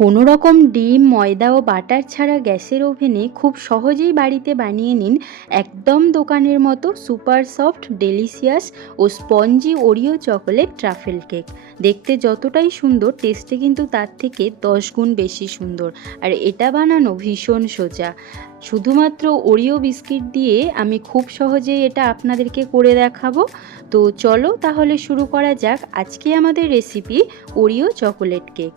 কোনো রকম ডিম, ময়দা ও বাটার ছাড়া গ্যাসের ওভেনে খুব সহজেই বাড়িতে বানিয়ে নিন একদম দোকানের মতো সুপার সফট, ডেলিশিয়াস ও spongy Oreo chocolate truffle cake. দেখতে যতটাই সুন্দর, টেস্টে কিন্তু তার থেকে 10 গুণ বেশি সুন্দর। আর এটা বানানো ভীষণ সোজা। শুধুমাত্র ওরিও বিস্কিট দিয়ে আমি খুব সহজেই এটা আপনাদেরকে করে দেখাবো। তো চলো তাহলে শুরু করা যাক আজকে আমাদের রেসিপি ওরিও চকোলেট কেক।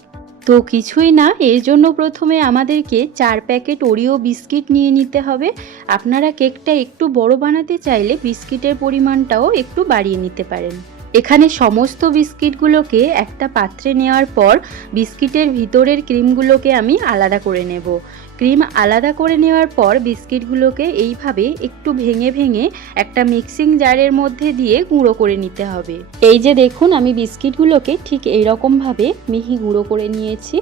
তো কিছুই না, এর জন্য প্রথমে আমাদেরকে 4 প্যাকেট ওরিও বিস্কিট নিয়ে নিতে হবে। আপনারা কেকটা একটু বড় বানাতে চাইলে বিস্কিটের পরিমাণটাও একটু বাড়িয়ে নিতে পারেন। এখানে সমস্ত বিস্কিটগুলোকে একটা পাত্রে নেওয়ার পর বিস্কিটের ভিতরের ক্রিমগুলোকে আমি আলাদা করে নেব। ক্রিম আলাদা করে নেওয়ার পর বিস্কিটগুলোকে এইভাবে একটু ভেঙে ভেঙে একটা মিক্সিং জারের মধ্যে দিয়ে গুঁড়ো করে নিতে হবে। এই যে দেখুন, আমি বিস্কিটগুলোকে ঠিক এইরকমভাবে মিহি গুঁড়ো করে নিয়েছি।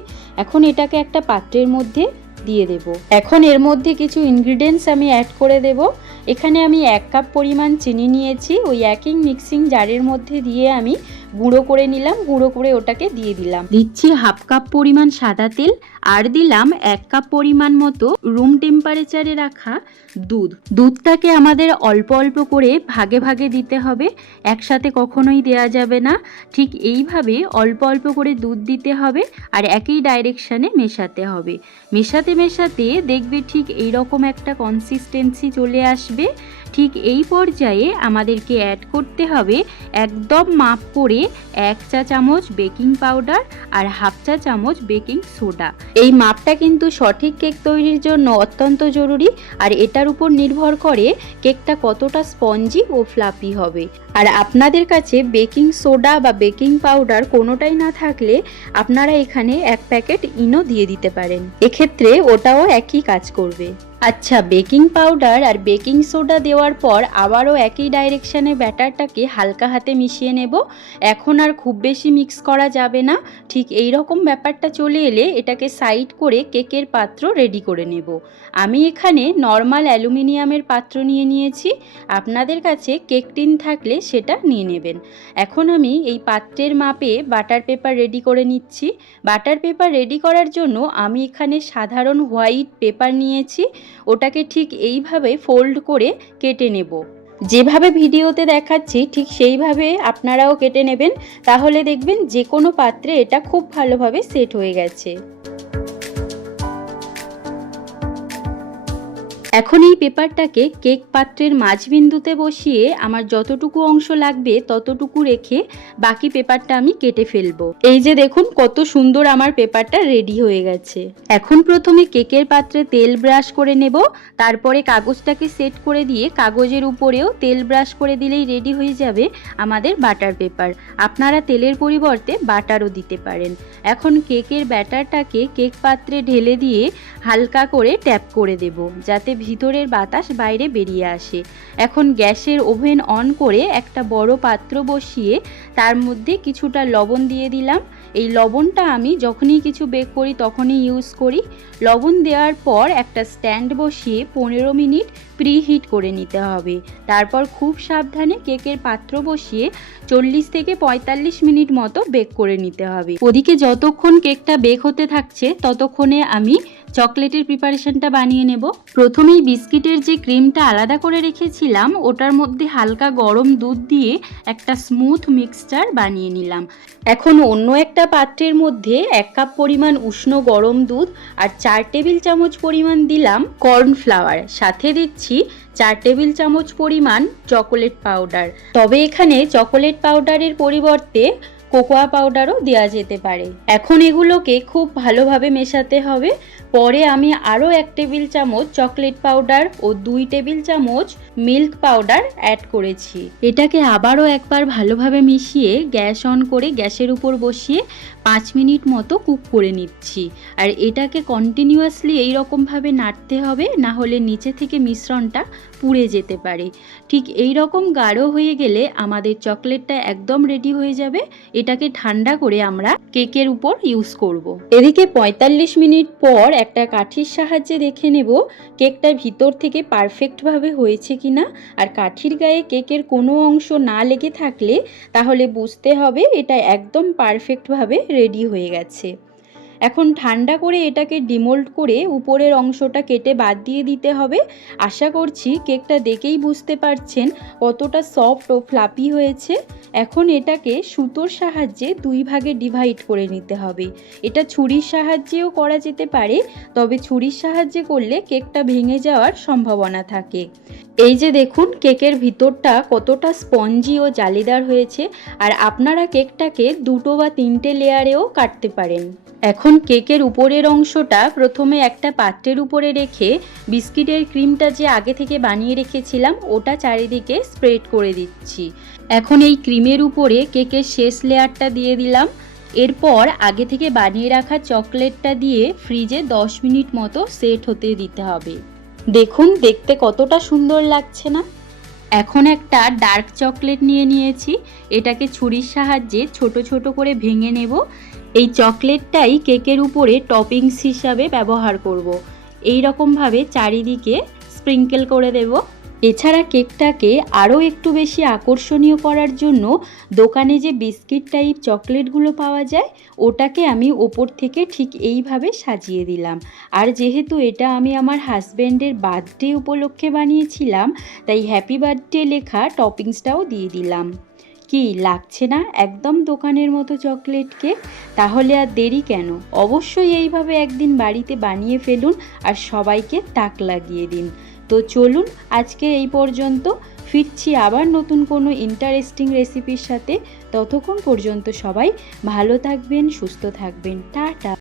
এখন এটাকে একটা পাত্রের মধ্যে দিয়ে দেব। এখন এর মধ্যে কিছু ইনগ্রিডিয়েন্টস আমি অ্যাড করে দেব। এখানে আমি 1 কাপ পরিমাণ চিনি নিয়েছি, ওই একই মিক্সিং জারের মধ্যে দিয়ে আমি গুঁড়ো করে নিলাম। গুঁড়ো করে ওটাকে দিয়ে দিলাম। দিচ্ছি 1/2 কাপ পরিমাণ সাদা তেল, আর দিলাম 1 কাপ পরিমাণ মতো রুম টেম্পারেচারে রাখা দুধ। দুধটাকে আমাদের অল্প অল্প করে ভাগে ভাগে দিতে হবে, একসাথে কখনোই দেয়া যাবে না। ঠিক এইভাবে অল্প অল্প করে দুধ দিতে হবে আর একই ডাইরেকশানে মেশাতে হবে। মেশাতে মেশাতে দেখবে ঠিক এইরকম একটা কনসিস্টেন্সি চলে আসবে। ঠিক এই পর্যায়ে আমাদেরকে অ্যাড করতে হবে একদম মাপ করে 1 চা চামচ বেকিং পাউডার আর 1/2 চা চামচ বেকিং সোডা। এই মাপটা কিন্তু সঠিক কেক তৈরির জন্য অত্যন্ত জরুরি, আর এটার উপর নির্ভর করে কেকটা কতটা স্পঞ্জি ও ফ্লাফি হবে। আর আপনাদের কাছে বেকিং সোডা বা বেকিং পাউডার কোনোটাই না থাকলে আপনারা এখানে 1 প্যাকেট ইনো দিয়ে দিতে পারেন, এক্ষেত্রে ওটাও একই কাজ করবে। আচ্ছা, বেকিং পাউডার আর বেকিং সোডা দেওয়ার পর আবারও একই ডাইরেকশানে ব্যাটারটাকে হালকা হাতে মিশিয়ে নেব। এখন আর খুব বেশি মিক্স করা যাবে না। ঠিক এই রকম ব্যাপারটা চলে এলে এটাকে সাইড করে কেকের পাত্র রেডি করে নেব। আমি এখানে নর্মাল অ্যালুমিনিয়ামের পাত্র নিয়ে নিয়েছি, আপনাদের কাছে কেক টিন থাকলে সেটা নিয়ে নেবেন। এখন আমি এই পাত্রের মাপে বাটার পেপার রেডি করে নিচ্ছি। বাটার পেপার রেডি করার জন্য আমি এখানে সাধারণ হোয়াইট পেপার নিয়েছি, ওটাকে ঠিক এইভাবে ফোল্ড করে কেটে নেব। যেভাবে ভিডিওতে দেখাচ্ছি ঠিক সেইভাবে আপনারাও কেটে নেবেন, তাহলে দেখবেন যে কোনো পাত্রে এটা খুব ভালোভাবে সেট হয়ে গেছে। এখন এই পেপারটাকে কেক পাত্রের মাঝবিন্দুতে বসিয়ে আমার যতটুকু অংশ লাগবে ততটুকু রেখে বাকি পেপারটা আমি কেটে ফেলবো। এই যে দেখুন কত সুন্দর আমার পেপারটা রেডি হয়ে গেছে। এখন প্রথমে কেকের পাত্রে তেল ব্রাশ করে নেব, তারপরে কাগজটাকে সেট করে দিয়ে কাগজের উপরেও তেল ব্রাশ করে দিলেই রেডি হয়ে যাবে আমাদের বাটার পেপার। আপনারা তেলের পরিবর্তে বাটারও দিতে পারেন। এখন কেকের ব্যাটারটাকে কেক পাত্রে ঢেলে দিয়ে হালকা করে ট্যাপ করে দেব, যাতে ভিতরের বাতাস বাইরে বেরিয়ে আসে। এখন গ্যাসের ওভেন অন করে একটা বড় পাত্র বসিয়ে তার মধ্যে কিছুটা লবণ দিয়ে দিলাম। এই লবণটা আমি যখনই কিছু বেক করি তখনই ইউজ করি। লবণ দেওয়ার পর একটা স্ট্যান্ড বসিয়ে 15 মিনিট প্রিহিট করে নিতে হবে। তারপর খুব সাবধানে কেকের পাত্র বসিয়ে 40 থেকে 45 মিনিট মতো বেক করে নিতে হবে। ওদিকে যতক্ষণ কেকটা বেক হতে থাকছে ততক্ষণে আমি চকলেটের প্রিপারেশনটা বানিয়ে নেব। প্রথমেই বিস্কিটের যে ক্রিমটা আলাদা করে রেখেছিলাম ওটার মধ্যে হালকা গরম দুধ দিয়ে একটা স্মুথ মিক্সচার বানিয়ে নিলাম। এখন অন্য একটা পাত্রের মধ্যে 1 কাপ পরিমাণ উষ্ণ গরম দুধ আর 4 টেবিল চামচ পরিমাণ দিলাম কর্নফ্লাওয়ার, সাথে দিচ্ছি 4 টেবিল চামচ পরিমাণ চকোলেট পাউডার। তবে এখানে চকোলেট পাউডারের পরিবর্তে কোকোয়া পাউডারও দেওয়া যেতে পারে। এখন এগুলোকে খুব ভালোভাবে মেশাতে হবে। পরে আমি আরও 1 টেবিল চামচ চকলেট পাউডার ও 2 টেবিল চামচ মিল্ক পাউডার অ্যাড করেছি। এটাকে আবারও একবার ভালোভাবে মিশিয়ে গ্যাস অন করে গ্যাসের উপর বসিয়ে 5 মিনিট মতো কুক করে নিচ্ছি। আর এটাকে কন্টিনিউয়াসলি এইরকমভাবে নাড়তে হবে, না হলে নিচে থেকে মিশ্রণটা পুড়ে যেতে পারে। ঠিক এই রকম গাঢ় হয়ে গেলে আমাদের চকলেটটা একদম রেডি হয়ে যাবে। এটাকে ঠান্ডা করে আমরা কেকের উপর ইউজ করব। এদিকে 45 মিনিট পর একটা কাঠির সাহায্যে দেখে নেব কেকটা ভিতর থেকে পারফেক্টভাবে হয়েছে কিনা। আর কাঠির গায়ে কেকের কোনো অংশ না লেগে থাকলে তাহলে বুঝতে হবে এটা একদম পারফেক্টভাবে রেডি হয়ে গেছে। এখন ঠান্ডা করে এটাকে ডিমোল্ড করে উপরের অংশটা কেটে বাদ দিয়ে দিতে হবে। আশা করছি কেকটা দেখেই বুঝতে পারছেন কতটা সফট ও ফ্লাপি হয়েছে। এখন এটাকে সুতোর সাহায্যে 2 ভাগে ডিভাইড করে নিতে হবে। এটা ছুরির সাহায্যেও করা যেতে পারে, তবে ছুরির সাহায্যে করলে কেকটা ভেঙে যাওয়ার সম্ভাবনা থাকে। এই যে দেখুন কেকের ভিতরটা কতটা স্পঞ্জি ও জালিদার হয়েছে। আর আপনারা কেকটাকে 2 বা 3টে লেয়ারেও কাটতে পারেন। এখন কেকের উপরের অংশটা প্রথমে একটা পাত্রের উপরে রেখে বিস্কিটের ক্রিমটা যে আগে থেকে বানিয়ে রেখেছিলাম ওটা চারিদিকে স্প্রেড করে দিচ্ছি। এখন এই ক্রিমের উপরে কেকের শেষ লেয়ারটা দিয়ে দিলাম। এরপর আগে থেকে বানিয়ে রাখা চকলেটটা দিয়ে ফ্রিজে 10 মিনিট মতো সেট হতে দিতে হবে। দেখুন দেখতে কতটা সুন্দর লাগছে না। এখন একটা ডার্ক চকলেট নিয়ে নিয়েছি, এটাকে ছুরির সাহায্যে ছোট ছোট করে ভেঙে নেব। এই চকলেটটাই কেকের উপরে টপিংস হিসাবে ব্যবহার করব। এই রকমভাবে চারিদিকে স্প্রিঙ্কেল করে দেব। এছাড়া কেকটাকে আরও একটু বেশি আকর্ষণীয় করার জন্য দোকানে যে বিস্কিট টাইপ চকলেটগুলো পাওয়া যায় ওটাকে আমি ওপর থেকে ঠিক এইভাবে সাজিয়ে দিলাম। আর যেহেতু এটা আমি আমার হাজব্যান্ডের বার্থডে উপলক্ষে বানিয়েছিলাম, তাই হ্যাপি বার্থডে লেখা টপিংসটাও দিয়ে দিলাম। কি লাগছে না একদম দোকানের মতো চকলেট কেক? তাহলে আর দেরি কেন, অবশ্যই এইভাবে একদিন বাড়িতে বানিয়ে ফেলুন আর সবাইকে তাক লাগিয়ে দিন। তো চলুন আজকে এই পর্যন্ত, ফিরছি আবার নতুন কোনো ইন্টারেস্টিং রেসিপির সাথে। ততক্ষণ পর্যন্ত সবাই ভালো থাকবেন, সুস্থ থাকবেন, টাটা।